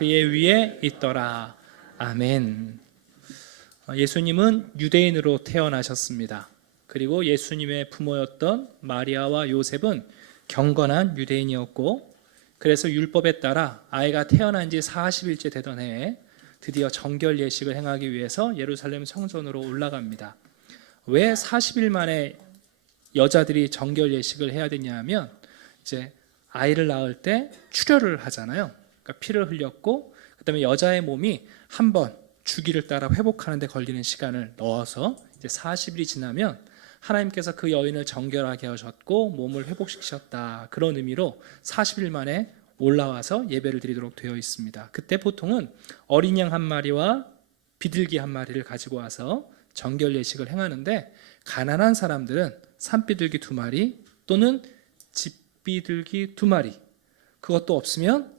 그의 위에 있더라. 아멘. 예수님은 유대인으로 태어나셨습니다. 그리고 예수님의 부모였던 마리아와 요셉은 경건한 유대인이었고, 그래서 율법에 따라 아이가 태어난 지 40일째 되던 해에 드디어 정결 예식을 행하기 위해서 예루살렘 성전으로 올라갑니다. 왜 40일 만에 여자들이 정결 예식을 해야 되냐 하면, 이제 아이를 낳을 때 출혈을 하잖아요. 그러니까 피를 흘렸고, 그다음에 여자의 몸이 한번 주기를 따라 회복하는 데 걸리는 시간을 넣어서 이제 40일이 지나면 하나님께서 그 여인을 정결하게 하셨고 몸을 회복시키셨다, 그런 의미로 40일 만에 올라와서 예배를 드리도록 되어 있습니다. 그때 보통은 어린 양 한 마리와 비둘기 한 마리를 가지고 와서 정결 예식을 행하는데, 가난한 사람들은 산비둘기 2마리 또는 집비둘기 2마리, 그것도 없으면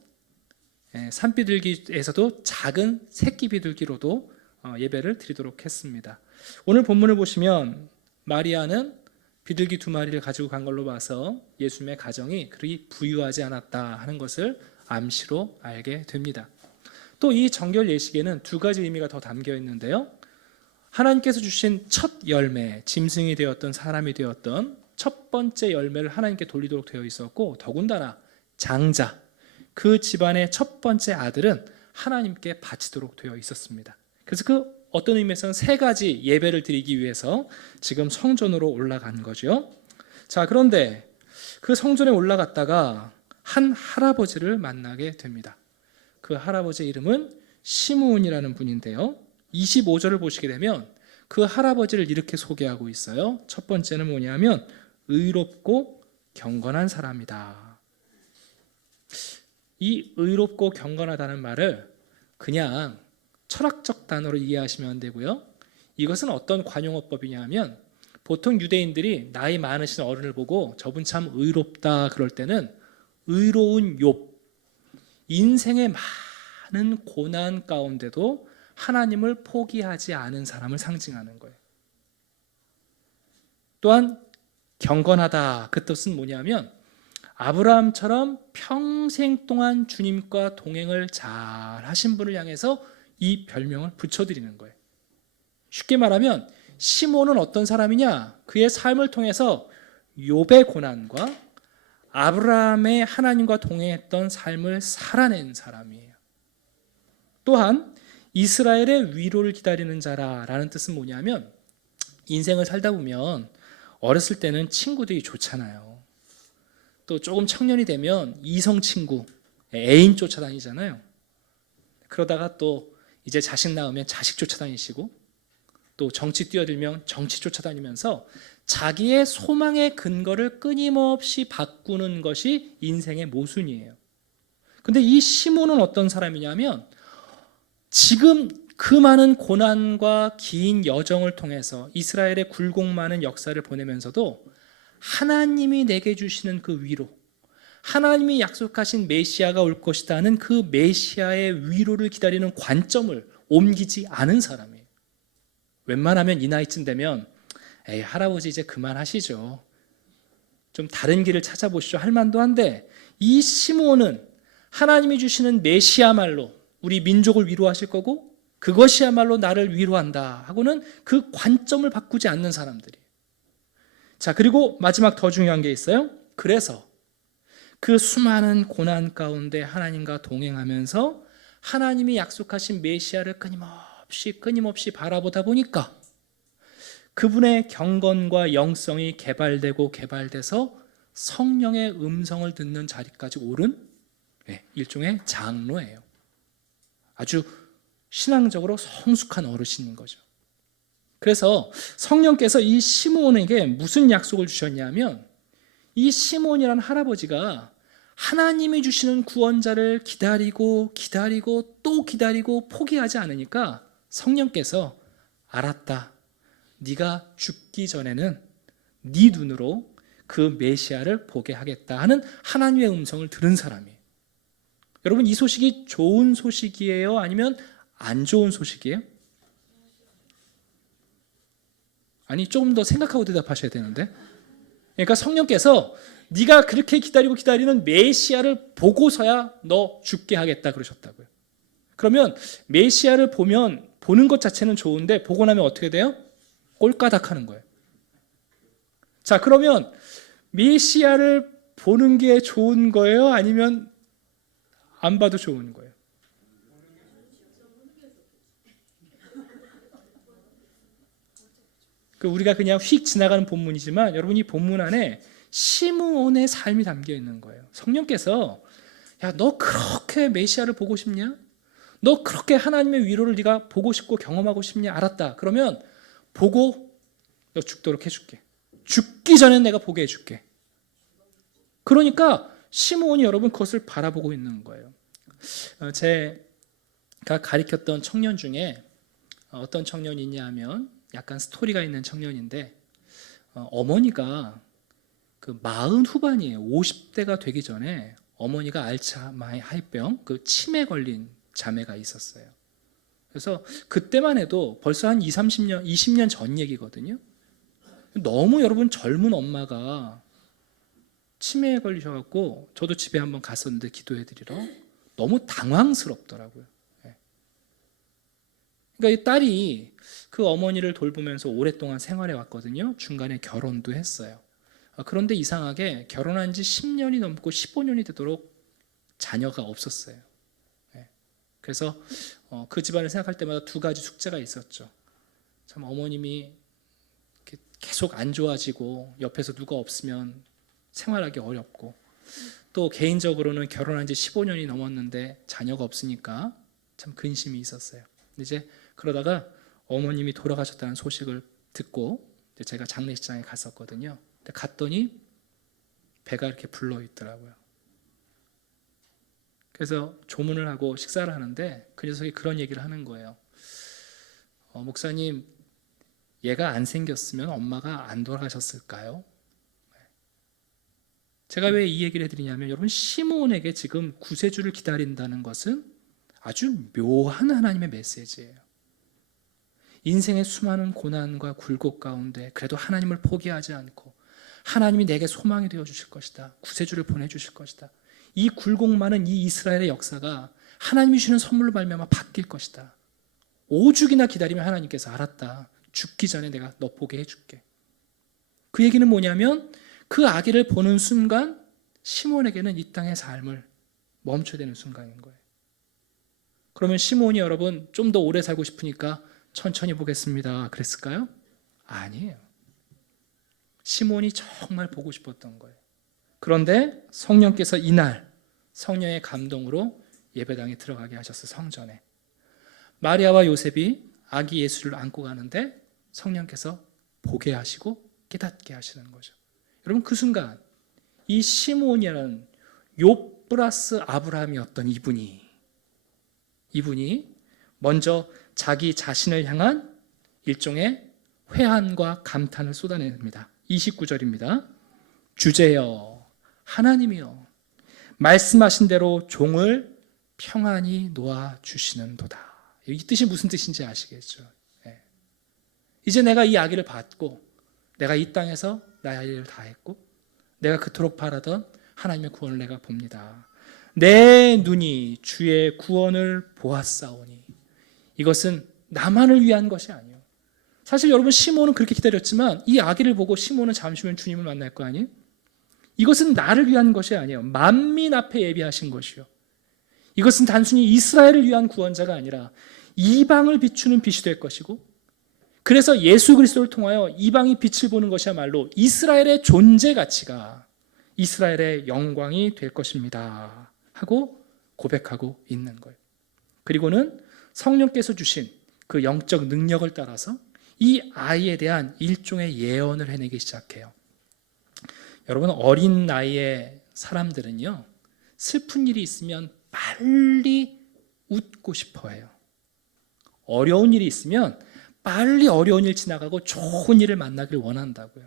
산비둘기에서도 작은 새끼 비둘기로도 예배를 드리도록 했습니다. 오늘 본문을 보시면 마리아는 비둘기 2마리를 가지고 간 걸로 봐서 예수님의 가정이 그리 부유하지 않았다 하는 것을 암시로 알게 됩니다. 또 이 정결 예식에는 2가지 의미가 더 담겨 있는데요. 하나님께서 주신 첫 열매, 짐승이 되었던 사람이 되었던 첫 번째 열매를 하나님께 돌리도록 되어 있었고, 더군다나 장자, 그 집안의 첫 번째 아들은 하나님께 바치도록 되어 있었습니다. 그래서 그 어떤 의미에서는 3가지 예배를 드리기 위해서 지금 성전으로 올라간 거죠. 자, 그런데 그 성전에 올라갔다가 한 할아버지를 만나게 됩니다. 그 할아버지의 이름은 시므온이라는 분인데요, 25절을 보시게 되면 그 할아버지를 이렇게 소개하고 있어요. 첫 번째는 뭐냐면 의롭고 경건한 사람이다. 이 의롭고 경건하다는 말을 그냥 철학적 단어로 이해하시면 안 되고요. 이것은 어떤 관용어법이냐 하면, 보통 유대인들이 나이 많으신 어른을 보고 저분 참 의롭다 그럴 때는 의로운 욥, 인생의 많은 고난 가운데도 하나님을 포기하지 않은 사람을 상징하는 거예요. 또한 경건하다, 그 뜻은 뭐냐면 아브라함처럼 평생 동안 주님과 동행을 잘 하신 분을 향해서 이 별명을 붙여드리는 거예요. 쉽게 말하면 시몬은 어떤 사람이냐, 그의 삶을 통해서 욥의 고난과 아브라함의 하나님과 동행했던 삶을 살아낸 사람이에요. 또한 이스라엘의 위로를 기다리는 자라라는 뜻은 뭐냐면, 인생을 살다 보면 어렸을 때는 친구들이 좋잖아요. 또 조금 청년이 되면 이성 친구, 애인 쫓아다니잖아요. 그러다가 또 이제 자식 낳으면 자식 쫓아다니시고, 또 정치 뛰어들면 정치 쫓아다니면서 자기의 소망의 근거를 끊임없이 바꾸는 것이 인생의 모순이에요. 근데 이 시몬은 어떤 사람이냐면, 지금 그 많은 고난과 긴 여정을 통해서 이스라엘의 굴곡 많은 역사를 보내면서도 하나님이 내게 주시는 그 위로, 하나님이 약속하신 메시아가 올 것이다 하는 그 메시아의 위로를 기다리는 관점을 옮기지 않은 사람이에요. 웬만하면 이 나이쯤 되면 에이, 할아버지 이제 그만하시죠, 좀 다른 길을 찾아보시죠 할 만도 한데, 이 시므온은 하나님이 주시는 메시아말로 우리 민족을 위로하실 거고 그것이야말로 나를 위로한다 하고는 그 관점을 바꾸지 않는 사람들이에요. 자, 그리고 마지막 더 중요한 게 있어요. 그래서 그 수많은 고난 가운데 하나님과 동행하면서 하나님이 약속하신 메시아를 끊임없이 바라보다 보니까 그분의 경건과 영성이 개발돼서 성령의 음성을 듣는 자리까지 오른 일종의 장로예요. 아주 신앙적으로 성숙한 어르신인 거죠. 그래서 성령께서 이 시므온에게 무슨 약속을 주셨냐면, 이 시므온이라는 할아버지가 하나님이 주시는 구원자를 기다리고 또 기다리고 포기하지 않으니까 성령께서 알았다, 네가 죽기 전에는 네 눈으로 그 메시아를 보게 하겠다 하는 하나님의 음성을 들은 사람이에요. 여러분, 이 소식이 좋은 소식이에요? 아니면 안 좋은 소식이에요? 아니, 조금 더 생각하고 대답하셔야 되는데. 그러니까 성령께서 네가 그렇게 기다리는 메시아를 보고서야 너 죽게 하겠다 그러셨다고요. 그러면 메시아를 보는 것 자체는 좋은데 보고 나면 어떻게 돼요? 꼴까닥하는 거예요. 자, 그러면 메시아를 보는 게 좋은 거예요? 아니면 안 봐도 좋은 거예요? 우리가 그냥 휙 지나가는 본문이지만 여러분 이 본문 안에 시므온의 삶이 담겨 있는 거예요. 성령께서 야, 너 그렇게 메시아를 보고 싶냐? 너 그렇게 하나님의 위로를 네가 보고 싶고 경험하고 싶냐? 알았다. 그러면 보고 너 죽도록 해줄게. 죽기 전에 내가 보게 해줄게. 그러니까 시므온이 여러분 그것을 바라보고 있는 거예요. 제가 가르쳤던 청년 중에 어떤 청년이 있냐 하면 약간 스토리가 있는 청년인데 어머니가 그 40 후반이에요. 50대가 되기 전에 어머니가 알츠하이머병 그 치매 걸린 자매가 있었어요. 그래서 그때만 해도 벌써 한 30년, 20년 전 얘기거든요. 너무 여러분 젊은 엄마가 치매에 걸리셔갖고 저도 집에 한번 갔었는데 기도해 드리러 너무 당황스럽더라고요. 그러니까 이 딸이 그 어머니를 돌보면서 오랫동안 생활해 왔거든요. 중간에 결혼도 했어요. 그런데 이상하게 결혼한 지 10년이 넘고 15년이 되도록 자녀가 없었어요. 그래서 그 집안을 생각할 때마다 두 가지 숙제가 있었죠. 참 어머님이 계속 안 좋아지고 옆에서 누가 없으면 생활하기 어렵고 또 개인적으로는 결혼한 지 15년이 넘었는데 자녀가 없으니까 참 근심이 있었어요. 이제 그러다가 어머님이 돌아가셨다는 소식을 듣고 제가 장례식장에 갔었거든요. 근데 갔더니 배가 이렇게 불러 있더라고요. 그래서 조문을 하고 식사를 하는데 그 녀석이 그런 얘기를 하는 거예요. 목사님, 얘가 안 생겼으면 엄마가 안 돌아가셨을까요? 제가 왜 이 얘기를 해드리냐면 여러분 시므온에게 지금 구세주를 기다린다는 것은 아주 묘한 하나님의 메시지예요. 인생의 수많은 고난과 굴곡 가운데 그래도 하나님을 포기하지 않고 하나님이 내게 소망이 되어 주실 것이다. 구세주를 보내주실 것이다. 이 굴곡 많은 이 이스라엘의 역사가 하나님이 주시는 선물로 말미암아 바뀔 것이다. 5죽이나 기다리면 하나님께서 알았다. 죽기 전에 내가 너 보게 해줄게. 그 얘기는 뭐냐면 그 아기를 보는 순간 시므온에게는 이 땅의 삶을 멈춰야 되는 순간인 거예요. 그러면 시므온이 여러분 좀 더 오래 살고 싶으니까 천천히 보겠습니다 그랬을까요? 아니에요. 시므온이 정말 보고 싶었던 거예요. 그런데 성령께서 이날 성령의 감동으로 예배당에 들어가게 하셨어요. 성전에 마리아와 요셉이 아기 예수를 안고 가는데 성령께서 보게 하시고 깨닫게 하시는 거죠. 여러분 그 순간 이 시므온이라는 욥 플러스 아브라함이었던 이분이 먼저 자기 자신을 향한 일종의 회한과 감탄을 쏟아냅니다. 29절입니다. 주제여 하나님이여 말씀하신 대로 종을 평안히 놓아주시는도다. 이 뜻이 무슨 뜻인지 아시겠죠? 이제 내가 이 아기를 받고 내가 이 땅에서 나의 할 일을 다 했고 내가 그토록 바라던 하나님의 구원을 내가 봅니다. 내 눈이 주의 구원을 보았사오니 이것은 나만을 위한 것이 아니에요. 사실 여러분 시므온은 그렇게 기다렸지만 이 아기를 보고 시므온은 잠시 후면 주님을 만날 거 아니에요? 이것은 나를 위한 것이 아니에요. 만민 앞에 예비하신 것이요. 이것은 단순히 이스라엘을 위한 구원자가 아니라 이방을 비추는 빛이 될 것이고 그래서 예수 그리스도를 통하여 이방이 빛을 보는 것이야말로 이스라엘의 존재 가치가 이스라엘의 영광이 될 것입니다 하고 고백하고 있는 거예요. 그리고는 성령께서 주신 그 영적 능력을 따라서 이 아이에 대한 일종의 예언을 해내기 시작해요. 여러분 어린 나이의 사람들은요 슬픈 일이 있으면 빨리 웃고 싶어 해요. 어려운 일이 있으면 빨리 어려운 일 지나가고 좋은 일을 만나길 원한다고요.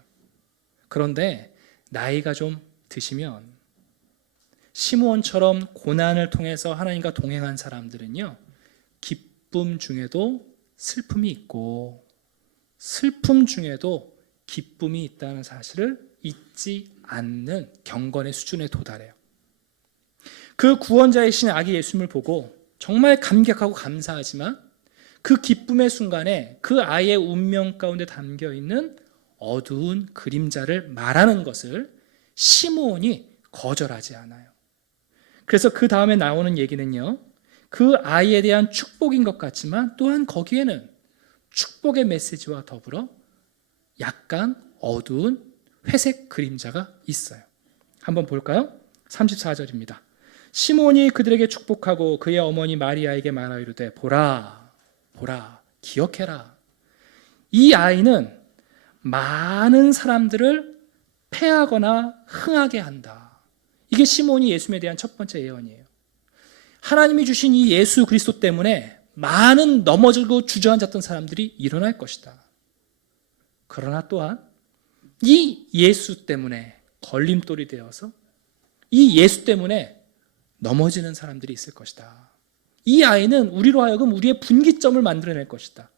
그런데 나이가 좀 드시면 시므온처럼 고난을 통해서 하나님과 동행한 사람들은요 기쁨 중에도 슬픔이 있고 슬픔 중에도 기쁨이 있다는 사실을 잊지 않는 경건의 수준에 도달해요. 그 구원자이신 아기 예수님을 보고 정말 감격하고 감사하지만 그 기쁨의 순간에 그 아이의 운명 가운데 담겨 있는 어두운 그림자를 말하는 것을 시므온이 거절하지 않아요. 그래서 그 다음에 나오는 얘기는요, 그 아이에 대한 축복인 것 같지만 또한 거기에는 축복의 메시지와 더불어 약간 어두운 회색 그림자가 있어요. 한번 볼까요? 34절입니다. 시몬이 그들에게 축복하고 그의 어머니 마리아에게 말하이르되 보라, 보라, 기억해라. 이 아이는 많은 사람들을 패하거나 흥하게 한다. 이게 시몬이 예수님에 대한 첫 번째 예언이에요. 하나님이 주신 이 예수 그리스도 때문에 많은 넘어지고 주저앉았던 사람들이 일어날 것이다. 그러나 또한 이 예수 때문에 걸림돌이 되어서 이 예수 때문에 넘어지는 사람들이 있을 것이다. 이 아이는 우리로 하여금 우리의 분기점을 만들어낼 것이다.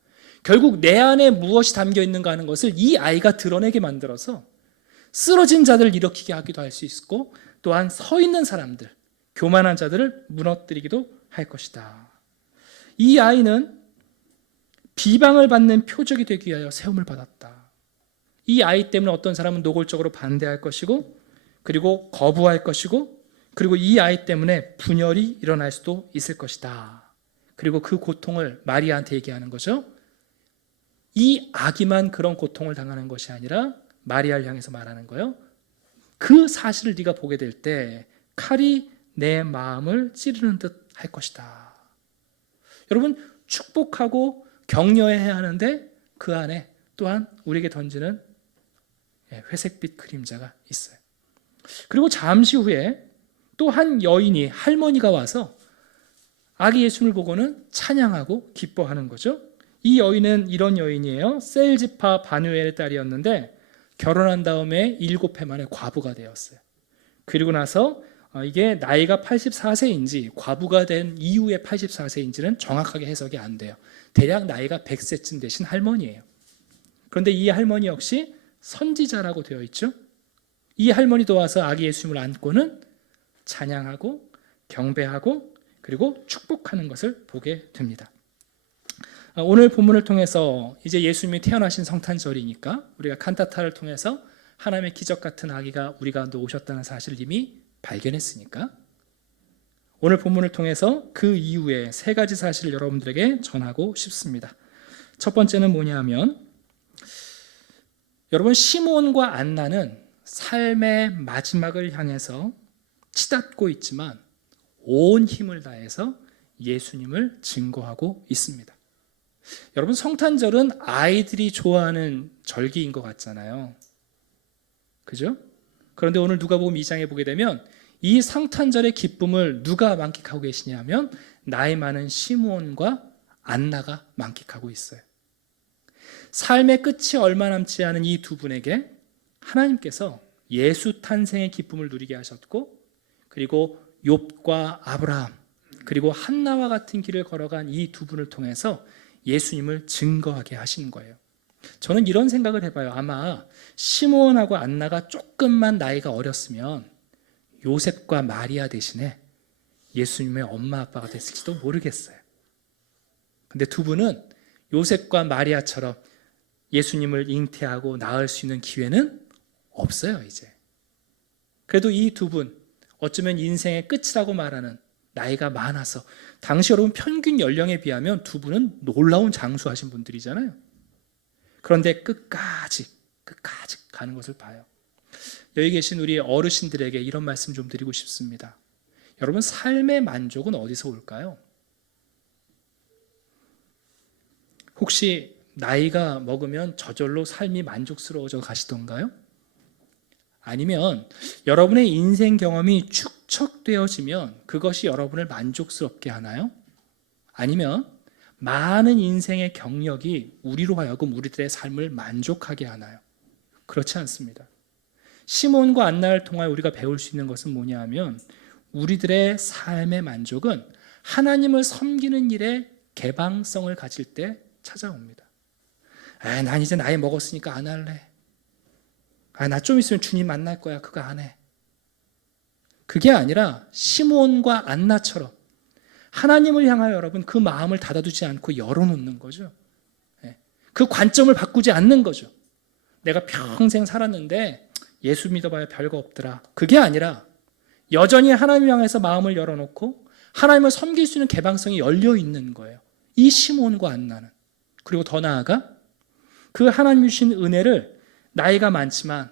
결국 내 안에 무엇이 담겨 있는가 하는 것을 이 아이가 드러내게 만들어서 쓰러진 자들을 일으키게 하기도 할 수 있고 또한 서 있는 사람들, 교만한 자들을 무너뜨리기도 할 것이다. 이 아이는 비방을 받는 표적이 되기 위하여 세움을 받았다. 이 아이 때문에 어떤 사람은 노골적으로 반대할 것이고 그리고 거부할 것이고 그리고 이 아이 때문에 분열이 일어날 수도 있을 것이다. 그리고 그 고통을 마리아한테 얘기하는 거죠. 이 아기만 그런 고통을 당하는 것이 아니라 마리아를 향해서 말하는 거예요. 그 사실을 네가 보게 될 때 칼이 내 마음을 찌르는 듯 할 것이다. 여러분, 축복하고 격려해야 하는데 그 안에 또한 우리에게 던지는 회색빛 그림자가 있어요. 그리고 잠시 후에 또 한 여인이, 할머니가 와서 아기 예수님을 보고는 찬양하고 기뻐하는 거죠. 이 여인은 이런 여인이에요. 셀지파 바누엘의 딸이었는데 결혼한 다음에 7해 만에 과부가 되었어요. 그리고 나서 이게 나이가 84세인지 과부가 된 이후에 84세인지는 정확하게 해석이 안 돼요. 대략 나이가 100세쯤 되신 할머니예요. 그런데 이 할머니 역시 선지자라고 되어 있죠. 이 할머니도 와서 아기 예수님을 안고는 찬양하고 경배하고 그리고 축복하는 것을 보게 됩니다. 오늘 본문을 통해서 이제 예수님이 태어나신 성탄절이니까 우리가 칸타타를 통해서 하나님의 기적 같은 아기가 우리 가운데 오셨다는 사실을 이미 발견했으니까 오늘 본문을 통해서 그 이후에 3가지 사실을 여러분들에게 전하고 싶습니다. 첫 번째는 뭐냐면 여러분, 시몬과 안나는 삶의 마지막을 향해서 치닫고 있지만 온 힘을 다해서 예수님을 증거하고 있습니다. 여러분, 성탄절은 아이들이 좋아하는 절기인 것 같잖아요. 그죠? 그런데 오늘 누가복음 2장에 보게 되면 이 성탄절의 기쁨을 누가 만끽하고 계시냐면 나이 많은 시므온과 안나가 만끽하고 있어요. 삶의 끝이 얼마 남지 않은 이 두 분에게 하나님께서 예수 탄생의 기쁨을 누리게 하셨고 그리고 욥과 아브라함 그리고 한나와 같은 길을 걸어간 이 두 분을 통해서 예수님을 증거하게 하시는 거예요. 저는 이런 생각을 해봐요. 아마 시므온하고 안나가 조금만 나이가 어렸으면 요셉과 마리아 대신에 예수님의 엄마 아빠가 됐을지도 모르겠어요. 근데 두 분은 요셉과 마리아처럼 예수님을 잉태하고 낳을 수 있는 기회는 없어요, 이제. 그래도 이 두 분, 어쩌면 인생의 끝이라고 말하는 나이가 많아서, 당시 여러분 평균 연령에 비하면 두 분은 놀라운 장수하신 분들이잖아요. 그런데 끝까지 가는 것을 봐요. 여기 계신 우리 어르신들에게 이런 말씀 좀 드리고 싶습니다. 여러분, 삶의 만족은 어디서 올까요? 혹시 나이가 먹으면 저절로 삶이 만족스러워져 가시던가요? 아니면 여러분의 인생 경험이 축적되어지면 그것이 여러분을 만족스럽게 하나요? 아니면 많은 인생의 경력이 우리로 하여금 우리들의 삶을 만족하게 하나요? 그렇지 않습니다. 시몬과 안나를 통하여 우리가 배울 수 있는 것은 뭐냐 하면 우리들의 삶의 만족은 하나님을 섬기는 일에 개방성을 가질 때 찾아옵니다. 난 이제 나이 먹었으니까 안 할래. 나 좀 있으면 주님 만날 거야. 그거 안 해. 그게 아니라 시몬과 안나처럼 하나님을 향하여 여러분 그 마음을 닫아두지 않고 열어놓는 거죠. 그 관점을 바꾸지 않는 거죠. 내가 평생 살았는데 예수 믿어봐야 별거 없더라. 그게 아니라 여전히 하나님을 향해서 마음을 열어놓고 하나님을 섬길 수 있는 개방성이 열려 있는 거예요. 이 시몬과 안나는. 그리고 더 나아가 그 하나님 주신 은혜를 나이가 많지만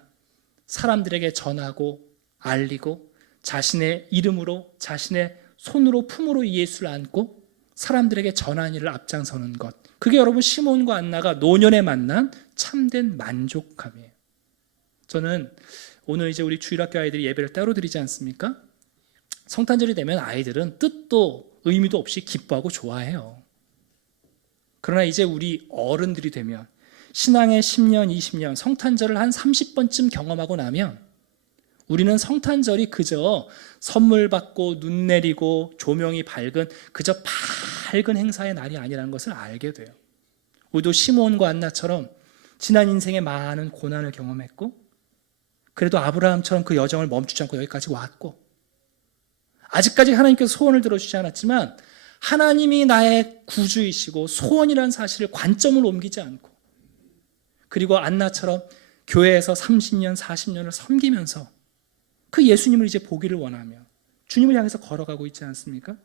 사람들에게 전하고 알리고 자신의 이름으로 자신의 손으로 품으로 이 예수를 안고 사람들에게 전하는 일을 앞장서는 것. 그게 여러분 시몬과 안나가 노년에 만난 참된 만족감이에요. 저는 오늘 이제 우리 주일학교 아이들이 예배를 따로 드리지 않습니까? 성탄절이 되면 아이들은 뜻도 의미도 없이 기뻐하고 좋아해요. 그러나 이제 우리 어른들이 되면 신앙의 10년, 20년, 성탄절을 한 30번쯤 경험하고 나면 우리는 성탄절이 그저 선물 받고 눈 내리고 조명이 밝은 그저 밝은 행사의 날이 아니라는 것을 알게 돼요. 우리도 시몬과 안나처럼 지난 인생에 많은 고난을 경험했고 그래도 아브라함처럼 그 여정을 멈추지 않고 여기까지 왔고 아직까지 하나님께서 소원을 들어주지 않았지만 하나님이 나의 구주이시고 소원이라는 사실을 관점을 옮기지 않고 그리고 안나처럼 교회에서 30년, 40년을 섬기면서 그 예수님을 이제 보기를 원하며 주님을 향해서 걸어가고 있지 않습니까?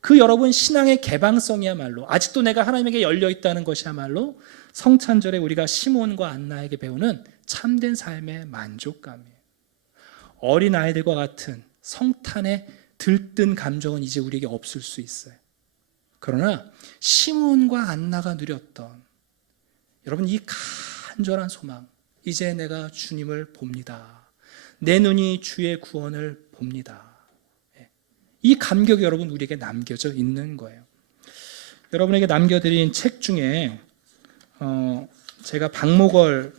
그 여러분 신앙의 개방성이야말로 아직도 내가 하나님에게 열려있다는 것이야말로 성탄절에 우리가 시몬과 안나에게 배우는 참된 삶의 만족감이에요. 어린아이들과 같은 성탄의 들뜬 감정은 이제 우리에게 없을 수 있어요. 그러나 시몬과 안나가 누렸던 여러분 이 간절한 소망, 이제 내가 주님을 봅니다. 내 눈이 주의 구원을 봅니다. 이 감격이 여러분 우리에게 남겨져 있는 거예요. 여러분에게 남겨드린 책 중에 제가 박목월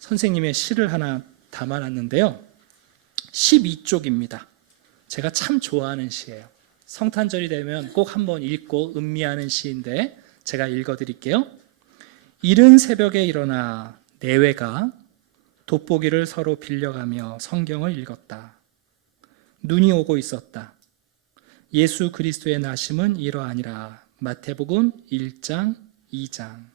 선생님의 시를 하나 담아놨는데요. 12쪽입니다. 제가 참 좋아하는 시예요. 성탄절이 되면 꼭 한번 읽고 음미하는 시인데 제가 읽어드릴게요. 이른 새벽에 일어나 내외가 돋보기를 서로 빌려가며 성경을 읽었다. 눈이 오고 있었다. 예수 그리스도의 나심은 이러하니라. 마태복음 1장, 2장.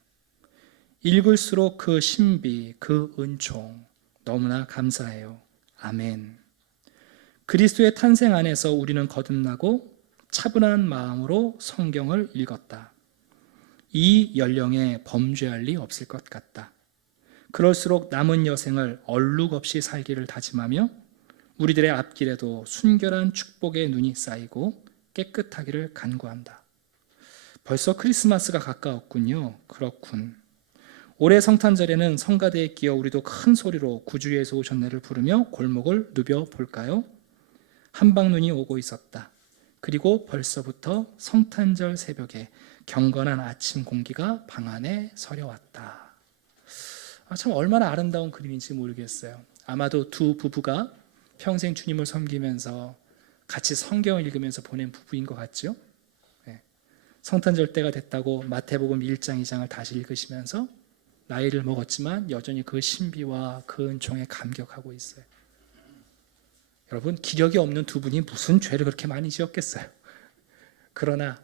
읽을수록 그 신비, 그 은총 너무나 감사해요. 아멘. 그리스도의 탄생 안에서 우리는 거듭나고 차분한 마음으로 성경을 읽었다. 이 연령에 범죄할 리 없을 것 같다. 그럴수록 남은 여생을 얼룩 없이 살기를 다짐하며 우리들의 앞길에도 순결한 축복의 눈이 쌓이고 깨끗하기를 간구한다. 벌써 크리스마스가 가까웠군요. 그렇군. 올해 성탄절에는 성가대에 끼어 우리도 큰 소리로 구주 예수 오셨네를 부르며 골목을 누벼볼까요? 한방눈이 오고 있었다. 그리고 벌써부터 성탄절 새벽에 경건한 아침 공기가 방 안에 서려왔다. 참 얼마나 아름다운 그림인지 모르겠어요. 아마도 두 부부가 평생 주님을 섬기면서 같이 성경을 읽으면서 보낸 부부인 것 같죠? 네. 성탄절 때가 됐다고 마태복음 1장 2장을 다시 읽으시면서 나이를 먹었지만 여전히 그 신비와 그 은총에 감격하고 있어요. 여러분 기력이 없는 두 분이 무슨 죄를 그렇게 많이 지었겠어요. 그러나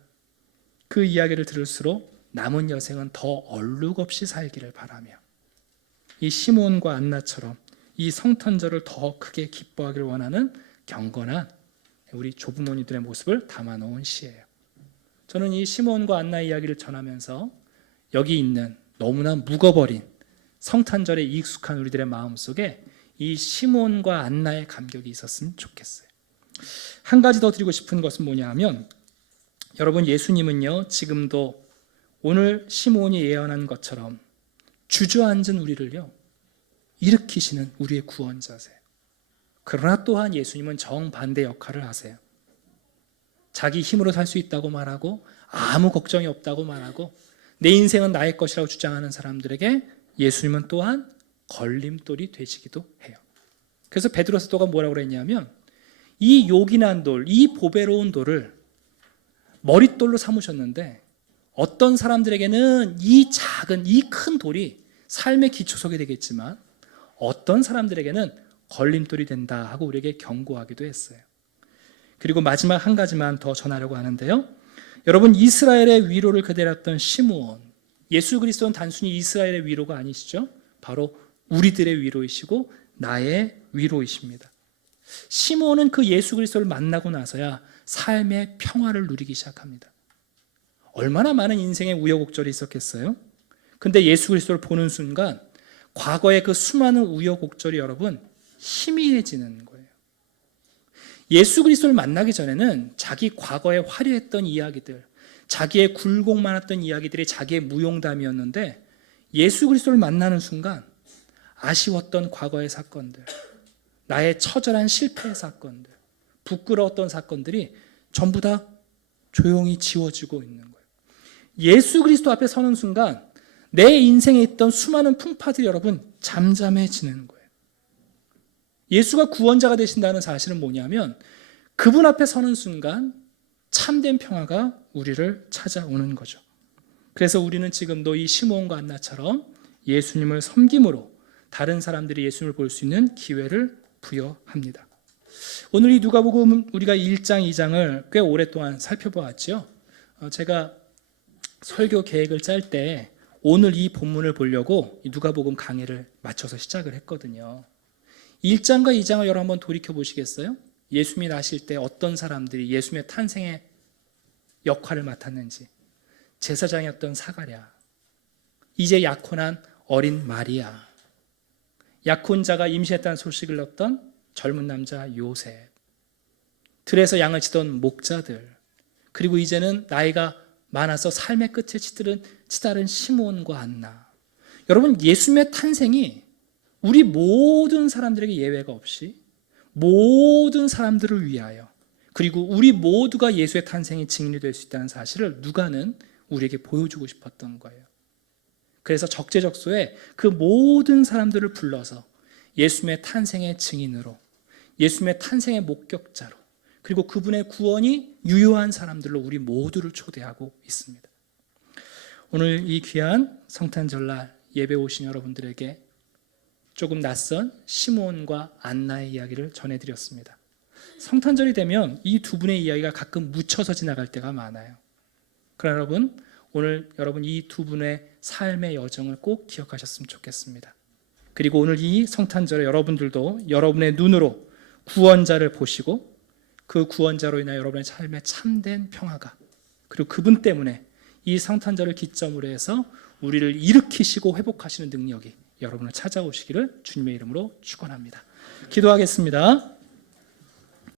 그 이야기를 들을수록 남은 여생은 더 얼룩 없이 살기를 바라며 이 시몬과 안나처럼 이 성탄절을 더 크게 기뻐하기를 원하는 경건한 우리 조부모님들의 모습을 담아놓은 시예요. 저는 이 시몬과 안나 이야기를 전하면서 여기 있는 너무나 묵어버린 성탄절에 익숙한 우리들의 마음속에 이 시몬과 안나의 감격이 있었으면 좋겠어요. 한 가지 더 드리고 싶은 것은 뭐냐 하면 여러분 예수님은요 지금도 오늘 시몬이 예언한 것처럼 주저앉은 우리를요 일으키시는 우리의 구원자세요. 그러나 또한 예수님은 정반대 역할을 하세요. 자기 힘으로 살 수 있다고 말하고 아무 걱정이 없다고 말하고 내 인생은 나의 것이라고 주장하는 사람들에게 예수님은 또한 걸림돌이 되시기도 해요. 그래서 베드로 사도가 뭐라고 그랬냐면 이 요긴한 돌, 이 보배로운 돌을 머릿돌로 삼으셨는데 어떤 사람들에게는 이 작은, 이 큰 돌이 삶의 기초석이 되겠지만 어떤 사람들에게는 걸림돌이 된다 하고 우리에게 경고하기도 했어요. 그리고 마지막 한 가지만 더 전하려고 하는데요. 여러분, 이스라엘의 위로를 그대로했던 시므온, 예수 그리스도는 단순히 이스라엘의 위로가 아니시죠. 바로 우리들의 위로이시고 나의 위로이십니다. 시므온은 그 예수 그리스도를 만나고 나서야 삶의 평화를 누리기 시작합니다. 얼마나 많은 인생의 우여곡절이 있었겠어요? 근데 예수 그리스도를 보는 순간 과거의 그 수많은 우여곡절이 여러분 희미해지는 거예요. 예수 그리스도를 만나기 전에는 자기 과거에 화려했던 이야기들, 자기의 굴곡 많았던 이야기들이 자기의 무용담이었는데 예수 그리스도를 만나는 순간 아쉬웠던 과거의 사건들, 나의 처절한 실패의 사건들, 부끄러웠던 사건들이 전부 다 조용히 지워지고 있는 거예요. 예수 그리스도 앞에 서는 순간 내 인생에 있던 수많은 풍파들이 여러분 잠잠해지는 거예요. 예수가 구원자가 되신다는 사실은 뭐냐면 그분 앞에 서는 순간 참된 평화가 우리를 찾아오는 거죠. 그래서 우리는 지금도 이 시므온과 안나처럼 예수님을 섬김으로 다른 사람들이 예수님을 볼 수 있는 기회를 부여합니다. 오늘 이 누가복음 우리가 1장, 2장을 꽤 오랫동안 살펴보았죠. 제가 설교 계획을 짤 때 오늘 이 본문을 보려고 누가복음 강의를 맞춰서 시작을 했거든요. 1장과 2장을 여러분 한번 돌이켜 보시겠어요? 예수님이 나실 때 어떤 사람들이 예수님의 탄생의 역할을 맡았는지. 제사장이었던 사가랴, 이제 약혼한 어린 마리아, 약혼자가 임신했다는 소식을 얻던 젊은 남자 요셉, 들에서 양을 치던 목자들, 그리고 이제는 나이가 많아서 삶의 끝에 치달은 시므온과 안나. 여러분, 예수님의 탄생이 우리 모든 사람들에게 예외가 없이 모든 사람들을 위하여, 그리고 우리 모두가 예수의 탄생의 증인이 될 수 있다는 사실을 누가는 우리에게 보여주고 싶었던 거예요. 그래서 적재적소에 그 모든 사람들을 불러서 예수님의 탄생의 증인으로, 예수님의 탄생의 목격자로, 그리고 그분의 구원이 유효한 사람들로 우리 모두를 초대하고 있습니다. 오늘 이 귀한 성탄절날 예배 오신 여러분들에게 조금 낯선 시므온과 안나의 이야기를 전해드렸습니다. 성탄절이 되면 이 두 분의 이야기가 가끔 묻혀서 지나갈 때가 많아요. 그러나 여러분, 오늘 여러분 이 두 분의 삶의 여정을 꼭 기억하셨으면 좋겠습니다. 그리고 오늘 이 성탄절에 여러분들도 여러분의 눈으로 구원자를 보시고 그 구원자로 인하여 여러분의 삶에 참된 평화가, 그리고 그분 때문에 이 성탄절을 기점으로 해서 우리를 일으키시고 회복하시는 능력이 여러분을 찾아오시기를 주님의 이름으로 축원합니다. 기도하겠습니다.